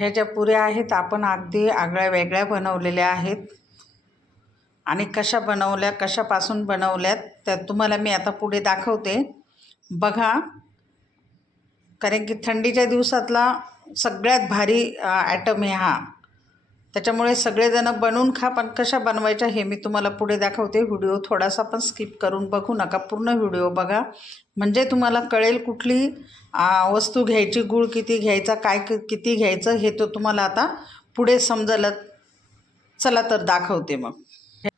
ह्या ज्या पुऱ्या आहेत आपण अगदी आगळ्या वेगळ्या बनवलेल्या आहेत. आणि कशा बनवल्या कशापासून बनवल्यात त्या तुम्हाला मी आता पुढे दाखवते. बघा कारण की थंडीच्या दिवसातला सगळ्यात भारी ॲटम आहे हा. त्याच्यामुळे सगळेजणं बनवून खा पण कशा बनवायच्या हे मी तुम्हाला पुढे दाखवते. व्हिडिओ थोडासा पण स्किप करून बघू नका. पूर्ण व्हिडिओ बघा. म्हणजे तुम्हाला कळेल कुठली वस्तू घ्यायची गूळ किती घ्यायचा काय किती घ्यायचं हे तो तुम्हाला आता पुढे समजलं. चला तर दाखवते मग.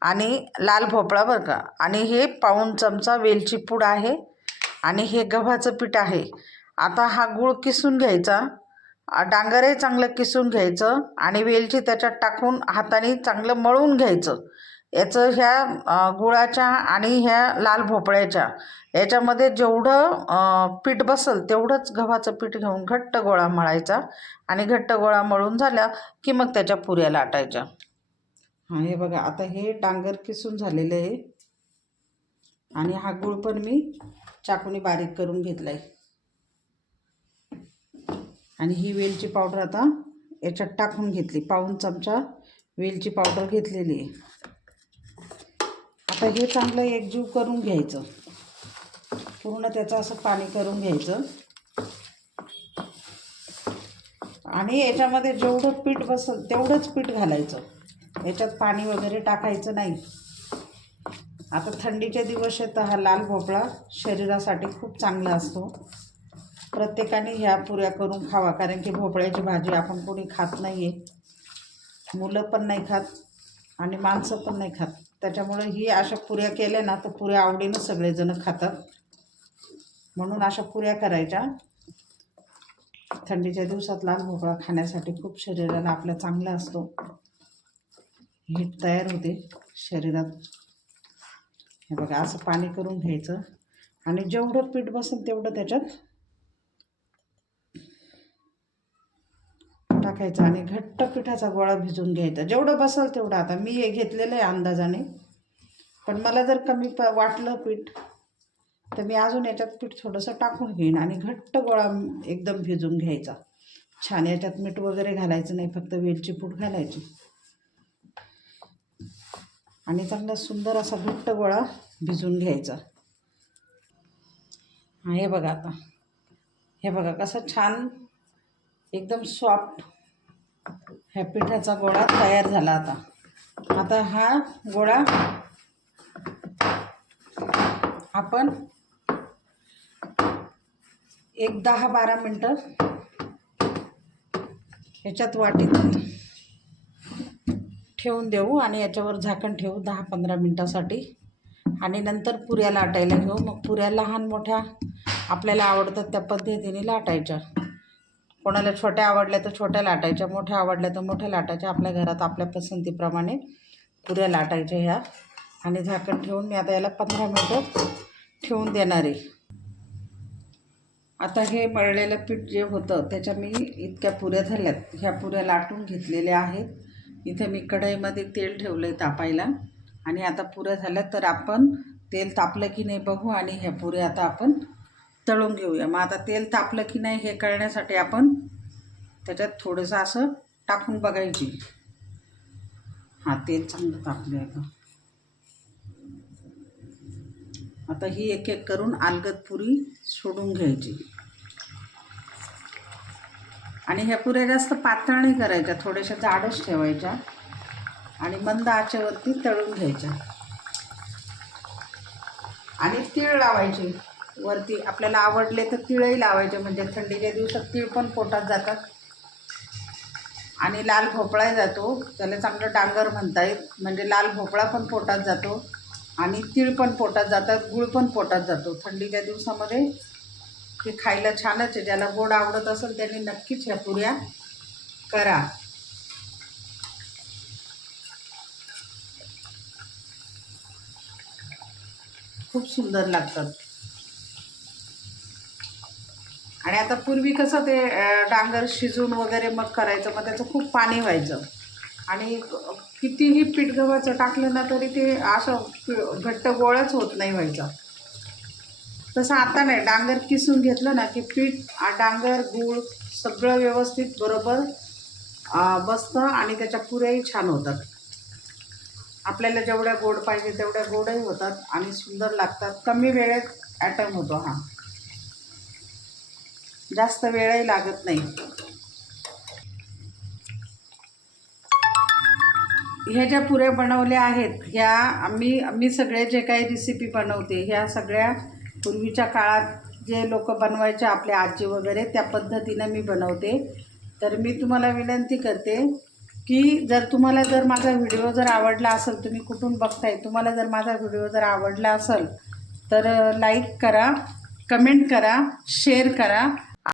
आणि लाल भोपळा बरं का. आणि हे पाऊण चमचा वेलची पूड आहे. आणि हे गव्हाचं पीठ आहे. आता हा गूळ किसून घ्यायचा. डांगरही चांगलं किसून घ्यायचं आणि वेलची त्याच्यात टाकून हाताने चांगलं मळून घ्यायचं. याचं ह्या गुळाच्या आणि ह्या लाल भोपळ्याच्या याच्यामध्ये जेवढं पीठ बसल तेवढंच गव्हाचं पीठ घेऊन घट्ट गोळा मळायचा आणि घट्ट गोळा मळून झाल्या की मग त्याच्या पुऱ्या लाटायच्या. हां हे बघा आता हे डांगर किसून झालेलं आहे. आणि हा गूळ पण मी चाकूने बारीक करून घेतला आहे आणि ही वेलची पावडर आता याच्यात टाकून घेतली. पाऊन चमचा वेलची पावडर घेतलेली आहे. आता हे चांगलं एकजीव करून घ्यायचं. पूर्ण त्याचं असं पाणी करून घ्यायचं. आणि याच्यामध्ये जेवढं पीठ बसल तेवढंच पीठ घालायचं. याच्यात पाणी वगैरे टाकायचं नाही. आता थंडीचे दिवस आहेत हा लाल भोपळा शरीरासाठी खूप चांगला असतो. प्रत्येकाने ह्या पुऱ्या करून खावा. कारण की भोपळ्याची भाजी आपण कोणी खात नाही आहे मुलं पण नाही खात आणि माणसं पण नाही खात. त्याच्यामुळे ही अशा पुऱ्या केल्या ना तर पुऱ्या आवडीनं सगळेजणं खातात. म्हणून अशा पुऱ्या करायच्या. थंडीच्या दिवसात लाल भोपळा खाण्यासाठी खूप शरीराला आपल्या चांगला असतो. हीट तयार होते शरीरात. हे बघा असं पाणी करून घ्यायचं. आणि जेवढं पीठ बसेल तेवढं त्याच्यात टाकायचा आणि घट्ट पिठाचा गोळा भिजून घ्यायचा. जेवढं बसेल तेवढं. आता मी हे घेतलेलं आहे अंदाजाने. पण मला जर कमी प वाटलं पीठ तर मी अजून याच्यात पीठ थोडंसं टाकून घेईन आणि घट्ट गोळा एकदम भिजून घ्यायचा. छान याच्यात मीठ वगैरे घालायचं नाही फक्त वेलची पूड घालायची. आणि चांगला सुंदर असा घट्ट गोळा भिजून घ्यायचा. हा हे बघा आता. हे बघा कसं छान एकदम सॉफ्ट ह्या पिठाचा गोळा तयार झाला आता. आता हा गोळा आपण एक दहा बारा मिनटं ह्याच्यात वाटीत ठेवून देऊ आणि याच्यावर झाकण ठेवू दहा पंधरा मिनटासाठी. आणि नंतर पुऱ्या लाटायला घेऊ. मग पुऱ्या लहान मोठ्या आपल्याला आवडतात त्या पद्धतीने लाटायच्या. कोणाला छोट्या आवडल्या तर छोट्या लाटायच्या मोठ्या आवडल्या तर मोठ्या लाटायच्या. आपल्या घरात आपल्या पसंतीप्रमाणे पुऱ्या लाटायच्या ह्या. आणि झाकण ठेवून मी आता याला पंधरा मिनटं ठेवून देणार आहे. आता हे मळलेलं पीठ जे होतं त्याच्या मी इतक्या पुऱ्या झाल्यात. ह्या पुऱ्या लाटून घेतलेल्या आहेत. इथे मी कढईमध्ये तेल ठेवलं आहे तापायला. आणि आता पुऱ्या झाल्या तर आपण तेल तापलं की नाही बघू आणि ह्या पुऱ्या आता आपण तळून घेऊया. मग आता तेल तापलं की नाही हे कळण्यासाठी आपण त्याच्यात थोडंसं असं टाकून बघायची. हां तेल चांगलं तापलं आहे का आता ही एक एक करून अलगद पुरी सोडून घ्यायची. आणि ह्या पुऱ्या जास्त पातळ नाही करायच्या थोड्याशा जाडच ठेवायच्या आणि मंद आचेवरती तळून घ्यायच्या. आणि तीळ लावायची. वरती आपल्याला आवडले तर तिळही लावायचे म्हणजे थंडीच्या दिवसात तीळ पण पोटात जातात. आणि लाल भोपळाही जातो. त्याला चांगलं डांगर म्हणता येईल. म्हणजे लाल भोपळा पण पोटात जातो आणि तीळ पण पोटात जातात गुळ पण पोटात जातो. थंडीच्या दिवसामध्ये हे खायला छानच आहे. ज्याला गोड आवडत असेल त्याने नक्कीच ह्या पुऱ्या करा. खूप सुंदर लागतात. आणि आता पूर्वी कसं ते डांगर शिजून वगैरे मग करायचं मग त्याचं खूप पाणी व्हायचं. आणि कितीही पीठ गव्हाचं टाकलं ना तरी ते असं घट्ट गोळाच होत नाही व्हायचं. तसं आता नाही. डांगर किसून घेतलं ना की पीठ डांगर गूळ सगळं व्यवस्थित बरोबर बसतं आणि त्याच्या पुऱ्याही छान होतात. आपल्याला जेवढ्या गोड पाहिजे तेवढ्या गोडही होतात आणि सुंदर लागतात. कमी वेळेत ॲटम होतो हा. जास्त वेळही लागत नाही. ह्या ज्या पुऱ्या बनवल्या आहेत ह्या आम्ही मी सगळे जे काही रेसिपी बनवते ह्या सगळ्या पूर्वीच्या काळात जे लोक बनवायचे आपल्या आजी वगैरे त्या पद्धतीनं मी बनवते. तर मी तुम्हाला विनंती करते की जर तुम्हाला जर माझा व्हिडिओ जर आवडला असेल तुम्ही कुठून बघताय तुम्हाला जर माझा व्हिडिओ जर आवडला असेल तर लाईक करा कमेंट करा शेअर करा.